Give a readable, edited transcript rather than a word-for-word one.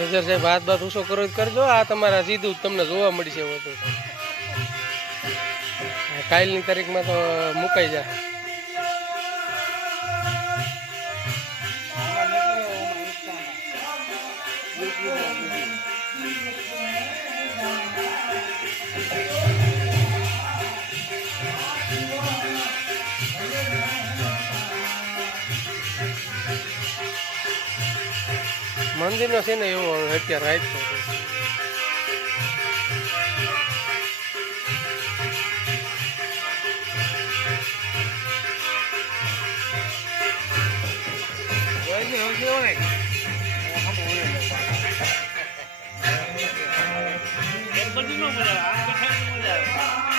Major સાહેબ હાથ બાથ ઊંચો કરો કરજો. આ તમારા સીધું તમને જોવા મળશે બધું. કાલની તારીખમાં તો મુકાઈ જાય. મંદિરનો છે ને એવો અત્યારે રાખ્યો છે. બધી નો મજા આવે.